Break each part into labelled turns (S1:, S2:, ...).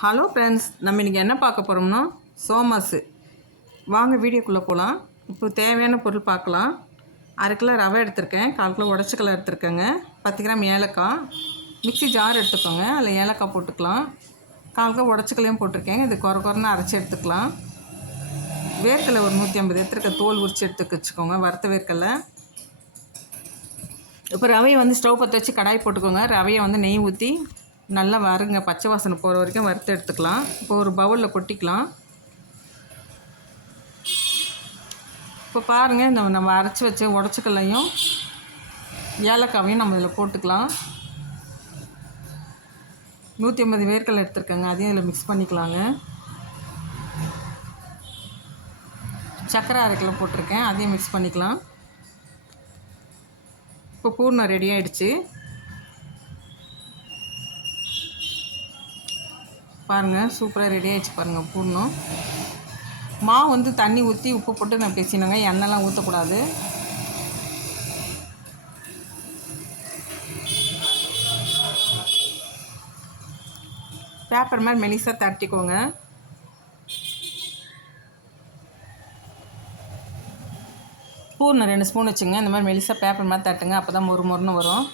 S1: Hello friends நம்ம இன்றைக்கி என்ன பார்க்க போகிறோம்னா சோமாஸு வாங்க வீடியோக்குள்ளே போகலாம் இப்போ தேவையான பொருள் பார்க்கலாம். அரை கிலோ ரவை எடுத்திருக்கேன். கால் கிலோ உடச்சிக்கல எடுத்திருக்கேங்க. பத்து கிராம் ஏலக்காய். மிக்சி ஜார் எடுத்துக்கோங்க. அதில் ஏலக்காய் போட்டுக்கலாம். கால் கிலோ உடச்சிக்கலையும் போட்டிருக்கேன். இது குறை குறைன்னு அரைச்சி எடுத்துக்கலாம். வேர்க்கடலை ஒரு நூற்றி ஐம்பது எடுத்துருக்க. தோல் உரிச்சு எடுத்துக்க வச்சுக்கோங்க. வறுத்த வேர்க்கடலை. இப்போ ரவையை வந்து ஸ்டவ் பற்ற வச்சு கடாய் போட்டுக்கோங்க. ரவையை வந்து நெய் ஊற்றி நல்லா வறுங்க பச்சை வாசனை போகிற வரைக்கும் வறுத்து எடுத்துக்கலாம். இப்போ ஒரு பவுலில் கொட்டிக்கலாம். இப்போ பாருங்கள் இந்த நம்ம அரைச்சி வச்ச உடச்சிக்கல்லையும் ஏலக்காவையும் நம்ம இதில் போட்டுக்கலாம். நூற்றி ஐம்பது வேர்க்கடலை எடுத்துருக்கேங்க. அதையும் இதில் மிக்ஸ் பண்ணிக்கலாங்க. சக்கரை அரைக்கல போட்டிருக்கேன். அதையும் மிக்ஸ் பண்ணிக்கலாம். இப்போ பூர்ணம் ரெடி ஆகிடுச்சு பாருங்கள் சூப்பராக ரெடி ஆகிடுச்சு பாருங்கள் பூடணும். மாவு வந்து தண்ணி ஊற்றி உப்பு போட்டு நான் பேசினங்க. எண்ணெய்லாம் ஊற்றக்கூடாது பேப்பர் மாதிரி மெலிசாக தட்டிக்கோங்க. ஸ்பூன் ரெண்டு ஸ்பூன் வச்சுங்க. இந்த மாதிரி மெலிசாக பேப்பர் மாதிரி தட்டுங்க. அப்போ தான் மொறு மொறுன்னு வரும்.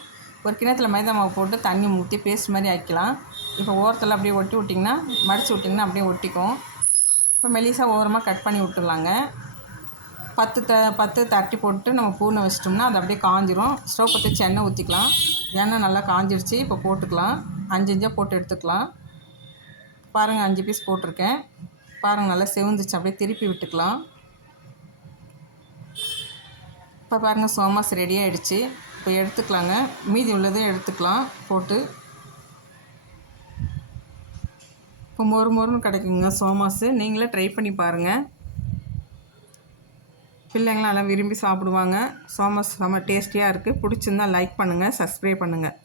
S1: ஒரு கிணத்துல மைதா மாவு போட்டு தண்ணி ஊற்றி பேஸ்ட் மாதிரி ஆக்கிக்கலாம். இப்போ ஓரத்தில் அப்படியே ஒட்டி விட்டிங்கன்னா மடித்து விட்டிங்கன்னா அப்படியே ஒட்டிக்கும். இப்போ மெலிசாக ஓரமாக கட் பண்ணி விட்டுடலாங்க பத்து த பத்து தட்டி போட்டு நம்ம பூனை வச்சிட்டோம்னா அது அப்படியே காஞ்சிரும். ஸ்டவ் பற்றி வச்சு எண்ணெய் ஊற்றிக்கலாம் எண்ணெய் நல்லா காஞ்சிருச்சு இப்போ போட்டுக்கலாம். அஞ்சு அஞ்சாக போட்டு எடுத்துக்கலாம். பாருங்கள் அஞ்சு பீஸ் போட்டிருக்கேன். பாருங்கள் நல்லா செவந்துச்சு. அப்படியே திருப்பி விட்டுக்கலாம். இப்போ பாருங்கள் சோமாஸ் ரெடி ஆகிடுச்சு இப்போ எடுத்துக்கலாங்க. மீதி உள்ளதும் எடுத்துக்கலாம் போட்டு இப்போ மொறு மொறுன்னு கிடைக்குங்க சோமாஸு. நீங்களே ட்ரை பண்ணி பாருங்கள் பிள்ளைங்களாம் எல்லாம் விரும்பி சாப்பிடுவாங்க. சோமாஸ் செம்ம டேஸ்டியாக இருக்குது பிடிச்சிருந்தா லைக் பண்ணுங்கள் சப்ஸ்கிரைப் பண்ணுங்கள்